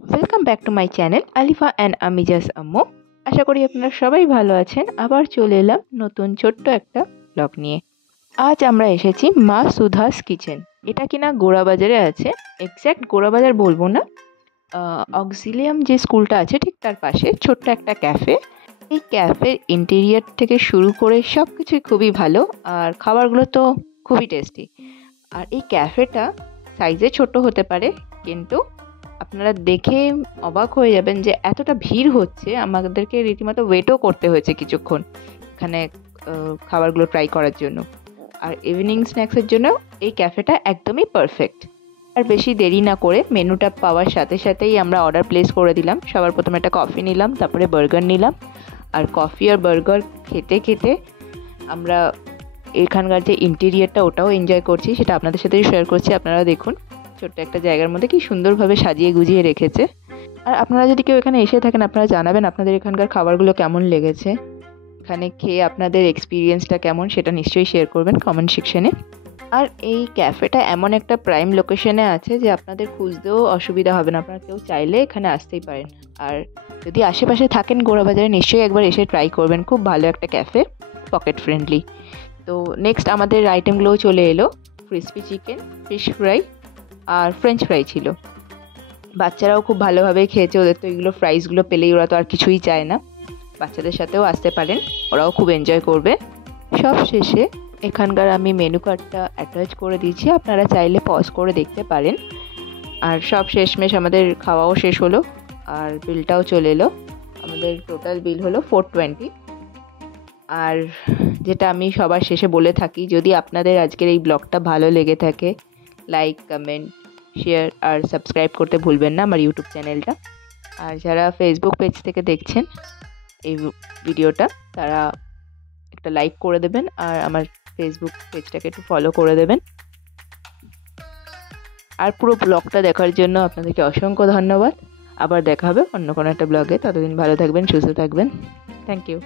Welcome back to my channel Alifa and আমিজাস আম্মু। আশা করি আপনারা সবাই ভালো আছেন। আবার চলে এলাম নতুন ছোট্ট একটা ব্লগ নিয়ে। আজ আমরা এসেছি মা সুধাস কিচেন। এটা কিনা গোড়াবাজারে আছে। এক্স্যাক্ট গোড়াবাজার বলবো না, অক্সিলিয়াম যে স্কুলটা আছে ঠিক তার পাশে ছোট্ট একটা ক্যাফে। এই ক্যাফের ইন্টেরিয়ার থেকে শুরু করে সব কিছুই খুবই ভালো, আর খাবারগুলো তো খুবই টেস্টি। আর এই ক্যাফেটা সাইজে ছোট হতে পারে, কিন্তু আপনারা দেখে অবাক হয়ে যাবেন যে এতটা ভিড় হচ্ছে, আমাদেরকে রীতিমতো ওয়েটও করতে হয়েছে কিছুক্ষণ এখানে খাবারগুলো ট্রাই করার জন্য। আর ইভিনিং স্ন্যাক্সের জন্য এই ক্যাফেটা একদমই পারফেক্ট। আর বেশি দেরি না করে মেনুটা পাওয়ার সাথে সাথেই আমরা অর্ডার প্লেস করে দিলাম। সবার প্রথমে একটা কফি নিলাম, তারপরে বার্গার নিলাম। আর কফি আর বার্গার খেতে খেতে আমরা এখানকার যে ইন্টেরিয়ারটা ওটাও এনজয় করছি, সেটা আপনাদের সাথেই শেয়ার করছি। আপনারা দেখুন ছোট্ট একটা জায়গার মধ্যে কি সুন্দরভাবে সাজিয়ে গুজিয়ে রেখেছে। আর আপনারা যদি কেউ এখানে এসে থাকেন, আপনারা জানাবেন আপনাদের এখানকার খাবারগুলো কেমন লেগেছে। এখানে খেয়ে আপনাদের এক্সপিরিয়েন্সটা কেমন সেটা নিশ্চয়ই শেয়ার করবেন কমেন্ট সেকশনে। আর এই ক্যাফেটা এমন একটা প্রাইম লোকেশনে আছে যে আপনাদের খুঁজতেও অসুবিধা হবে না, আপনারা কেউ চাইলে এখানে আসতেই পারেন। আর যদি আশেপাশে থাকেন গোড়াবাজারে, নিশ্চয়ই একবার এসে ট্রাই করবেন। খুব ভালো একটা ক্যাফে, পকেট ফ্রেন্ডলি। তো নেক্সট আমাদের আইটেমগুলোও চলে এলো। ক্রিসপি চিকেন, ফিশ ফ্রাই আর ফ্রেঞ্চ ফ্রাই ছিল। বাচ্চারাও খুব ভালোভাবে খেয়েছে, ওদের তো এগুলো ফ্রাইসগুলো পেলেই ওরা তো আর কিছুই চায় না। বাচ্চাদের সাথেও আসতে পারেন, ওরাও খুব এনজয় করবে। সব শেষে এখানকার আমি মেনু কার্ডটা অ্যাটাচ করে দিয়েছি, আপনারা চাইলে পজ করে দেখতে পারেন। আর সব শেষমেশ আমাদের খাওয়াও শেষ হলো, আর বিলটাও চলে এলো। আমাদের টোটাল বিল হলো 420। আর যেটা আমি সবার শেষে বলে থাকি, যদি আপনাদের আজকের এই ব্লগটা ভালো লেগে থাকে, লাইক, কমেন্ট, শেয়ার আর সাবস্ক্রাইব করতে ভুলবেন না আমার ইউটিউব চ্যানেলটা। আর যারা ফেসবুক পেজ থেকে দেখছেন এই ভিডিওটা, তারা একটা লাইক করে দেবেন আর আমার ফেসবুক পেজটাকে একটু ফলো করে দেবেন। আর পুরো ব্লগটা দেখার জন্য আপনাদেরকে অসংখ্য ধন্যবাদ। আবার দেখা হবে অন্য কোনো একটা ব্লগে। ততদিন ভালো থাকবেন, সুস্থ থাকবেন। Thank you.